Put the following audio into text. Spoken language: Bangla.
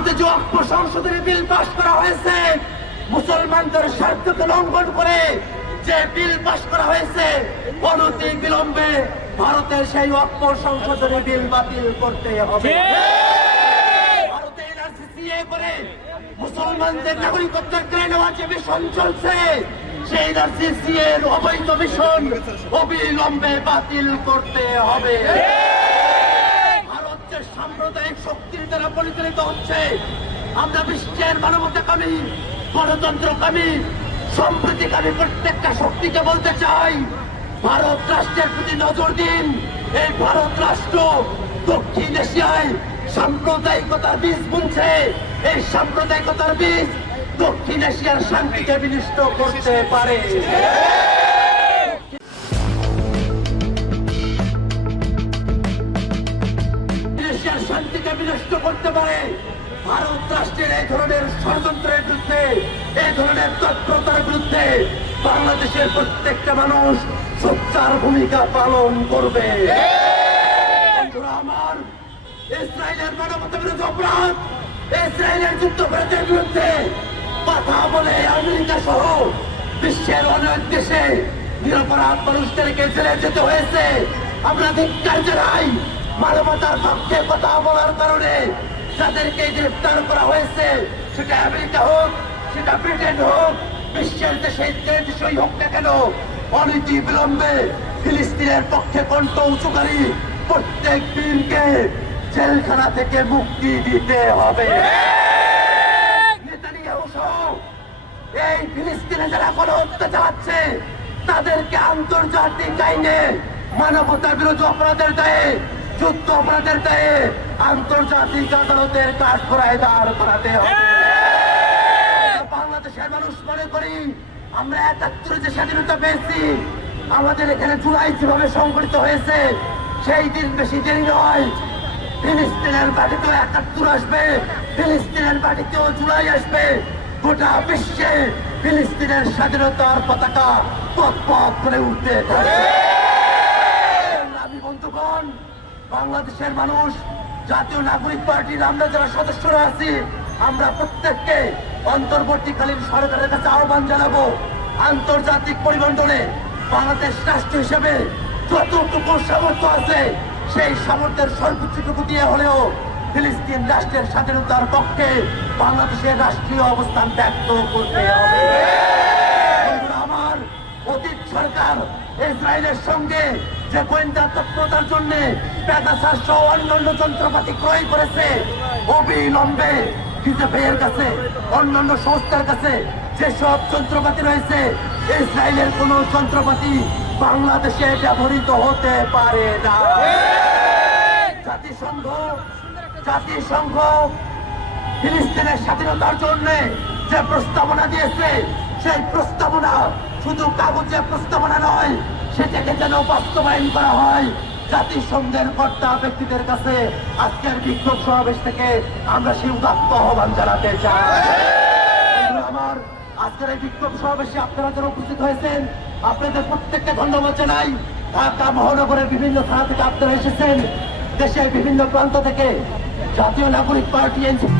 ভারতে যে অক্ষ সংসদের বিল পাশ করা হয়েছে মুসলমানদের স্বার্থকে লঙ্ঘন করে যে বিল পাশ করা হয়েছে অনতি বিলম্বে ভারতের সেই অক্ষ সংসদের বিল বাতিল করতে হবে। করে মুসলমানদের নাগরিকত্বের কেড়ে নেওয়ার যে মিশন চলছে। সেই অবৈধ মিশন অবিলম্বে বাতিল করতে হবে। সাম্প্রদায়িক শক্তির দ্বারা পরিচালিত হচ্ছে। আমরা বিশ্বের মানবতাকামী, গণতন্ত্রকামী, সম্প্রীতিকামী প্রত্যেকটা শক্তিকে বলতে চাই, ভারত রাষ্ট্রের প্রতি নজর দিন। এই ভারত রাষ্ট্র দক্ষিণ এশিয়ায় সাম্প্রদায়িকতার বীজ বুনছে। এই সাম্প্রদায়িকতার বীজ দক্ষিণ এশিয়ার শান্তিকে বিনষ্ট করতে পারে। শান্তিকে বিনষ্ট করতে পারে। ভারত রাষ্ট্রের এই ধরনের ষড়যন্ত্রের বিরুদ্ধে, এই ধরনের তৎপরতার বিরুদ্ধে বাংলাদেশের প্রত্যেকটা মানুষ সোচ্চার ভূমিকা পালন করবে। আমার, ইসরায়েলের মানবতা বিরোধী অপরাধ, ইসরায়েলের যুদ্ধপরাধের বিরুদ্ধে কথা বলে আমেরিকা সহ বিশ্বের অনেক দেশে নিরপরাধ মানুষদেরকে জেলে যেতে হয়েছে। আমরা ধিক্কার জানাই মানবতার পক্ষে কথা বলার কারণে যাদেরকে গ্রেফতার করা হয়েছে, সেটা আমেরিকা হোক, সেটা ব্রিটেন হোক, বিশ্বের দেশে দেশই হোক না কেন, অনীতি বিলম্বে ফিলিস্তিনের পক্ষে কণ্ঠ উঁচুকারী প্রত্যেক বীরকে জেলখানা থেকে মুক্তি দিতে হবে। এই ফিলিস্তিনে যারা গণহত্যা চালাচ্ছে, তাদেরকে আন্তর্জাতিক আইনে মানবতা বিরোধী অপরাধের দায়ে যুদ্ধ অপরাধের দায়ে আন্তর্জাতিক আদালতের কাঠ করায় দাঁড় করাতে হবে। বাংলাদেশের মানুষ মনে করি, আমরা একাত্তরে যে স্বাধীনতা পেয়েছি, আমাদের এখানে জুলাই যেভাবে সংগঠিত হয়েছে, সেই দিন বেশি দেরি নয়। ফিলিস্তিনের বাড়িতেও একাত্তর আসবে, ফিলিস্তিনের বাড়িতেও জুলাই আসবে। গোটা বিশ্বে ফিলিস্তিনের স্বাধীনতার পতাকা পথ পথ করে উঠতে থাকবে। আমি বন্ধুগণ বাংলাদেশের মানুষ, জাতীয় নাগরিক পার্টির আমরা যারা সদস্যরা আছি, আমরা প্রত্যেককে অন্তর্বর্তীকালীন সরকারের কাছে আহ্বান জানাব। আন্তর্জাতিক পরিমণ্ডলে বাংলাদেশ রাষ্ট্র হিসেবে যতটুকু সামর্থ্য আছে, সেই সামর্থ্যের সর্বোচ্চটুকু দিয়ে হলেও ফিলিস্তিন রাষ্ট্রের স্বাধীনতার পক্ষে বাংলাদেশের রাষ্ট্রীয় অবস্থান ব্যক্ত করতে হবে। আমার অতীত সরকার ইসরায়েলের সঙ্গে যে গোয়েন্দা তৎপরতার জন্য পেগাসাস সহ অন্যান্য যন্ত্রপাতি ক্রয় করেছে। অবিলম্বে ডিজেফের কাছে, অন্যান্য সংস্থার কাছে যেসব যন্ত্রপাতি রয়েছে, ইসরায়েলের কোনো যন্ত্রপাতি বাংলাদেশে ব্যবহৃত হতে পারে না। জাতিসংঘ জাতিসংঘ ফিলিস্তিনের স্বাধীনতার জন্য যে প্রস্তাবনা দিয়েছে, সেই প্রস্তাবনা শুধু কাগজে প্রস্তাবনা নয় সেটাকে যেন বাস্তবায়ন করা হয়। জাতিসংঘের কর্তা ব্যক্তিদের কাছে আজকের বিক্ষোভ সমাবেশ থেকে আমরা সেই উদাত্ত আহ্বান জানাতে চাই। আমার আজকের এই বিক্ষোভ সমাবেশে আপনারা যারা উপস্থিত হয়েছেন, আপনাদের প্রত্যেককে ধন্যবাদ জানাই। ঢাকা মহানগরের বিভিন্ন থানা থেকে আপনারা এসেছেন। দেশের বিভিন্ন প্রান্ত থেকে জাতীয় নাগরিক পার্টি এনসিপি